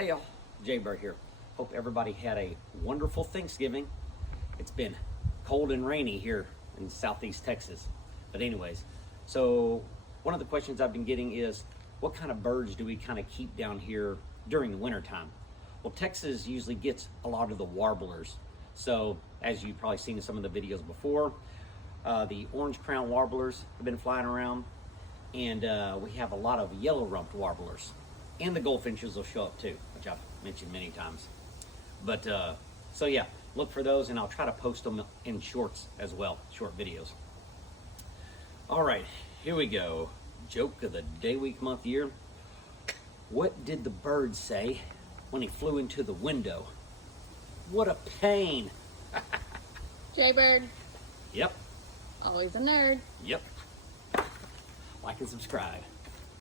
Hey y'all, Jaybird here. Hope everybody had a wonderful Thanksgiving. It's been cold and rainy here in southeast Texas. But anyways, so one of the questions I've been getting is, what kind of birds do we kind of keep down here during the winter time? Well, Texas usually gets a lot of the warblers. So as you've probably seen in some of the videos before, the orange crown warblers have been flying around, and we have a lot of yellow-rumped warblers. And the goldfinches will show up too, which I've mentioned many times. But so yeah, look for those, and I'll try to post them in shorts as well, short videos. All right, here we go. Joke of the day, week, month, year. What did the bird say when he flew into the window? What a pain. Jaybird, Yep, always a nerd. yep. Like and subscribe.